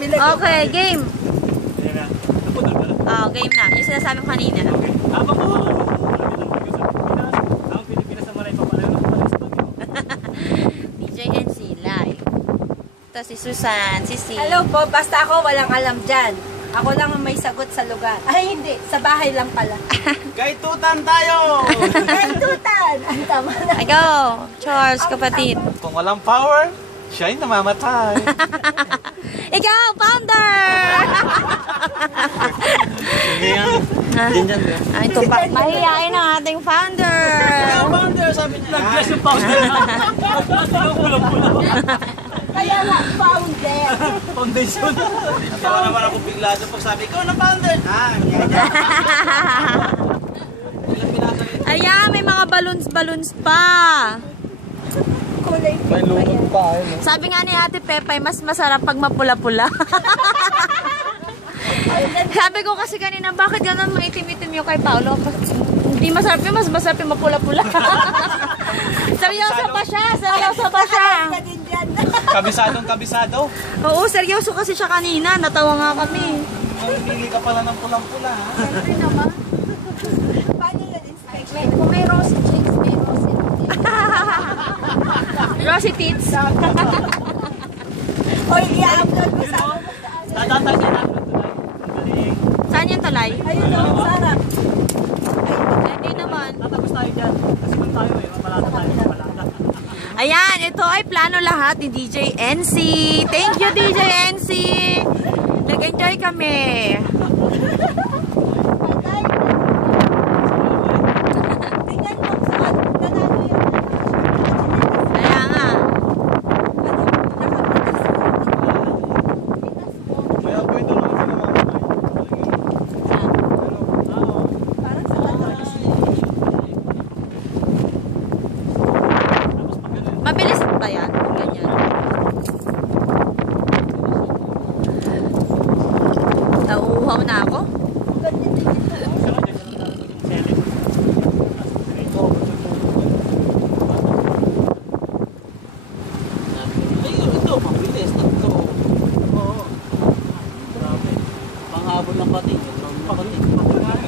Okay, game. Oh, game na. Yung sinasabi ko kanina. Habang ko, ang Pilipinas sa Maray Papalayo ng DJ NC live. Ito si Susan, si C. Hello po, basta ako walang alam dyan. Ako lang ang may sagot sa lugar. Ay, hindi. Sa bahay lang pala. Kaitutan tayo! Kaitutan! Ang tama na. Ay, go! Charles, kapatid. Kung walang power, siya'y namamatay. Ikaw, founder! Ay, ito pa. Mahihain ang ating founder. Founder, sabi niya. Nag-bless yung founder. Kaya nga, founder. Foundation. Kaya naman ako bigla doon pag sabi, ikaw na founder. Ayan, may mga balloons pa. Kulay May lumot pa. Sabi nga ni Ate Pepay, mas masarap pag mapula-pula. Sabi ko kasi kanina, bakit gano'n maitim-itim yung kay Paolo? Hindi masarap yung mas masarap yung mapula-pula. Seryoso pa siya, seryoso pa siya. Kabisadong kabisado. Oo, seryoso kasi siya kanina, natawa nga kami. Pili ka pala ng pulang-pula. Siyempre naman. Paano yun? Kung may rosy cheeks, may rosy Rosy tits. Oy, i-upload mo sa Tatatag niya natin. Saan yung tulay? ayun o, sarap. Ay, hindi naman. Tatapos tayo dyan. Kasi kung tayo malata tayo. Malata. Ayan, ito ay plano lahat ni DJ NC. Thank you, DJ NC. Nag-enjoy kami. Tingnan mo, saan nanalo yun? Kaya nga. Kaya po ito lang sila mga Parang sa taas. Mabilis ba yan? Ganyan. Nauuhaw na ako. ito, mabilis. Tatlo. Oo. Grabe. Panghabol ng pating.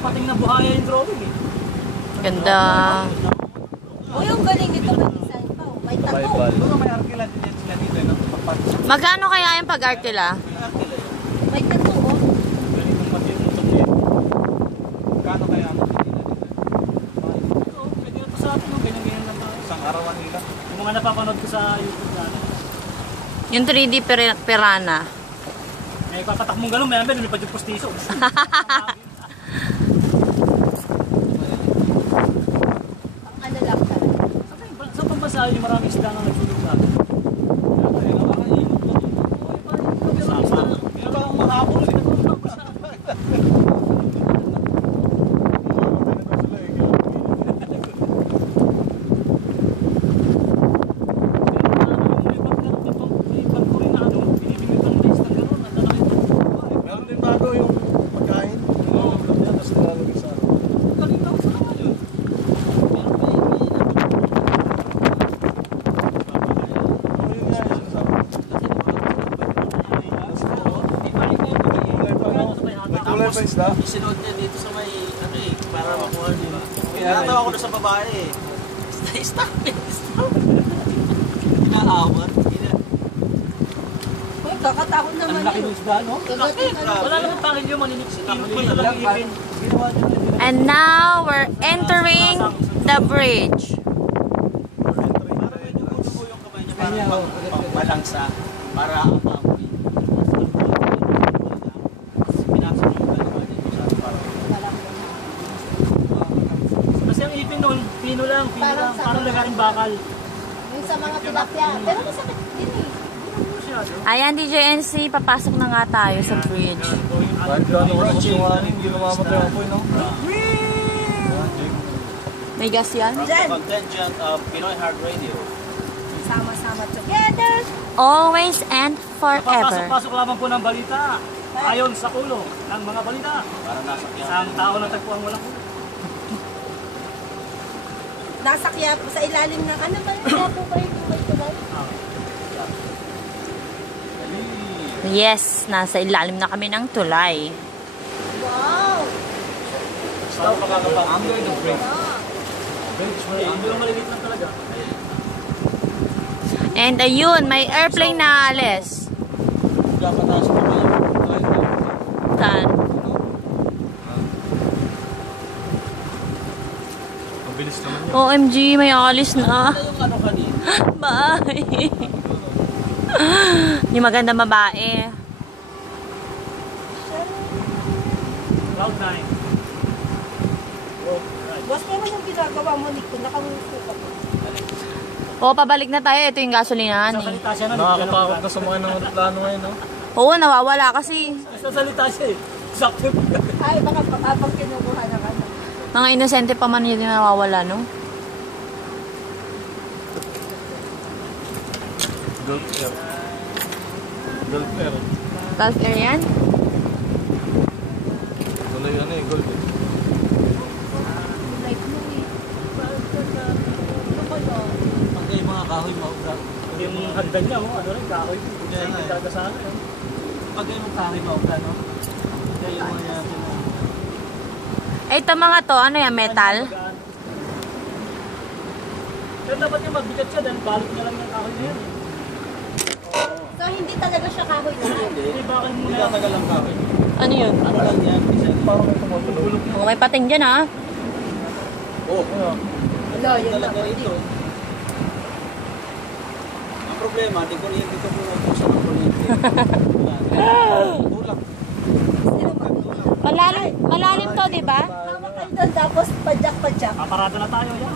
Pating na buhaya yung drawing eh. Ganda. Uy, ang galing nito. May design pa. May tattoo. Siguro may arkila din sila dito. Magkano kaya yung pag-artila? May tattoo. Oh. Galing ng pating ng tablet. Kano kaya ang pwede ito sa atin. Ganyan-ganyan lang tayo. Isang arawan nila. Yung mga napapanood ko sa YouTube na Yung 3D Piranha. may papatak mong gano'n, may lumipad yung postiso. Ano lang talaga. Sa pambasa yung maraming isda na nagsulog sa atin. Kaya parang mahabol eh. Meron din bago yung pagkain. Tapos nilalagay sa Isinod niya dito sa may, ano eh, para makuha, di ba? Natawa ko na sa babae eh. Stop it! Inaawat. Uy, kakatakot naman ang laki ng yun. isda, no? Wala naman pangil yung maniniksi. Ito lang ipin. And now, we're entering the bridge. Para pangbalangsa, para ang maamoy. Pinasok yung kaliwa dito sa parang. Kasi ang ipin noon, pino lang, parang nagaring bakal. Yung sa mga tilapia. Pero masakit din eh. Ayan, DJ NC, papasok na nga tayo sa bridge. Kahit gano'n ko kasi yung hindi namamatay ako no? May gas yan? From the contingent of Pinoy Heart Radio. Sama-sama together. Always and forever. Pasok-pasok lamang po ng balita. Ayon sa ulo ng mga balita. Para nasakyan. Isang tao na tagpuan walang ulo. Nasa Quiapo, sa ilalim ng ano ba yun? Quiapo ba yun? Yes, nasa ilalim na kami ng tulay. Stop makakapang. I'm going to break. Ang yung malilit lang talaga. And ayun, may airplane na alis. Pataas mo kayo. Saan? Mabilis naman yun. OMG, may alis na. Ano yung ano kanina? Bye. Yung maganda babae. Cloud 9. Boss, pero yung ginagawa mo, Nico, nakamuso ka po. O, pabalik na tayo. Ito yung gasolinahan eh. Sasalita siya nun. Nakakatakot na sumakay ng plano ngayon, no? Oo, nawawala kasi. Sasalita siya eh. Sakto. Ay, baka pag kinukuha ng ano. Mga inosente pa man yun yung nawawala, no? Gold pair. Gold pair. Gulf Air yan? Tuloy ano eh, gold eh. Like mo eh. Pag kayo mga kahoy maubra. Yung hagdan niya, ano rin, kahoy. Kaya nga eh. talaga sa ano. Pag kayo mga kahoy maubra, no? Kaya yung mga natin. Eh, ito mga to, ano yan, metal? Pero dapat niya magbigat siya dahil balot niya lang yung kahoy na yan. So, hindi talaga siya kahoy na. Hindi, bakit Hindi muna ka tagal ang kahoy. Ano yun? Ano lang yan? Parang may tumutulog. Oh, may pating dyan, ha? Oo. Hello, yun lang. Talaga ito. Ang problema, di kuryente ko muna po sa kuryente. Tulak. Malalim to, di ba? Tama kayo doon, tapos padyak-padyak. Paparado na tayo. Yan.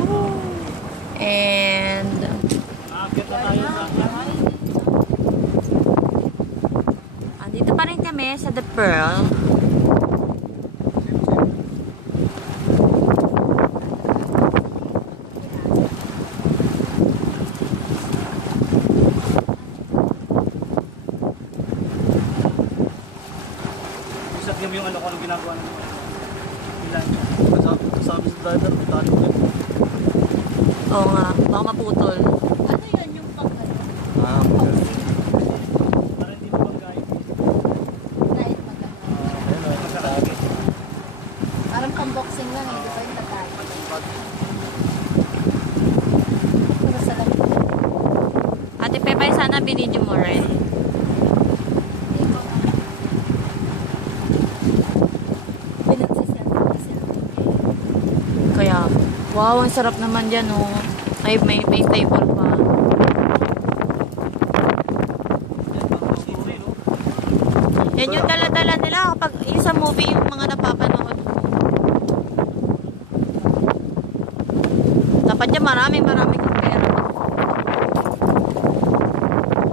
And, Akit na tayo sa dito pa rin kami sa The Pearl. Usap niyo yung ano ko anong ginagawa ng ilan. Sabi sa driver, may tali ko. Oo nga, baka maputol. Ano yun yung pang ano? Ah, Para hindi mo bang gaya. Kahit maganda. Parang pang-boxing lang eh, di ba yung tatay? Pero sa lamig. Ate Pepay, sana binidyo mo rin. Kaya, wow, ang sarap naman dyan, oh. Ay, may table pa. Yan yung dala-dala nila kapag yung sa movie yung mga napapanood mo. Dapat dyan marami kang pera.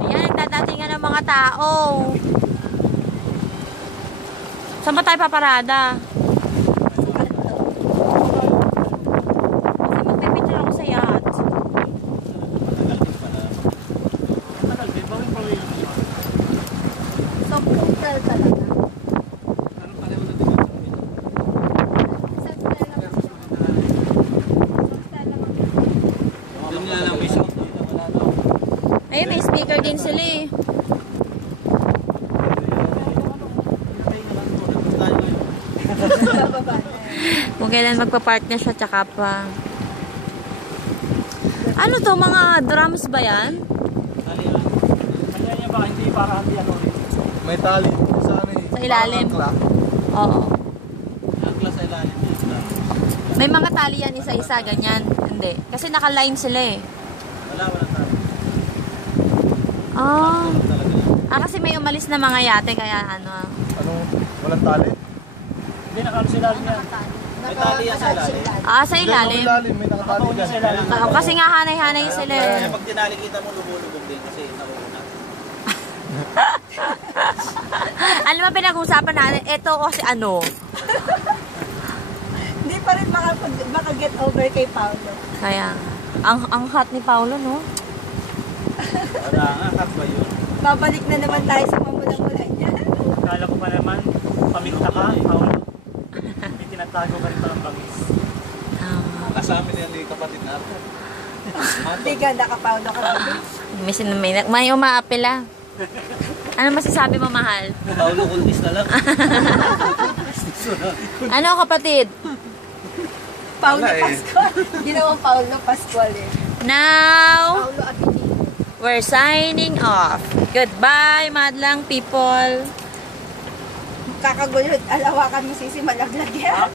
Ayan, dadatingan ng mga tao. Saan ba tayo paparada? Kasi magpipicture ako sa yacht. Tagal, may bawin pa rin. So, hotel talaga. Anong pareho na tingnan sa amin? Sa hotel lang. Sa hotel lang. Doon nga lang may shop. Wala na. Ayun, may speaker din sila eh. Bababa na. Kung kailan magpa-park na siya, tsaka pa. Ano to, mga drums ba yan? Kanya niya ba, hindi para hindi ano rin. May tali sa ano eh. Sa ilalim. Parang angkla. Oo. Angkla sa ilalim niya. May mga tali yan isa-isa, ganyan. Hindi. Kasi naka-line sila eh. Wala tali. Ah. Talaga. Kasi may umalis na mga yate, kaya ano. Anong walang tali? Hindi, nakalo sila rin yan. May tali yan sa ilalim. Sa ilalim. May nakatali Nakapaunin dyan. sa ilalim. Kasi nga hanay-hanay sila eh. Kaya pag tinali kita mo, lumulubog din kasi nakuuna. Ano ba pinag-usapan natin? Ito kasi ano. Hindi pa rin maka-get over kay Paolo. Kaya, ang hot ni Paolo, no? Wala nga, cut ba yun? Babalik na naman tayo sa mamulang-mulan niya. Kala ko pa naman, paminta ka, Paolo. May tinatago ka rin palang bangis. Kasama niya ni kapatid natin. Hindi ganda ka, Paolo, ka. May umaapil ah. Ano masasabi mo, mahal? Paulo Cultis na lang. Ano, kapatid? Paulo Pascual. Ginawang Paulo Pascual eh. Now, Paulo Abilino. we're signing off. Goodbye, madlang people. Kakagulot. Alawakan mo sisi malaglag yan.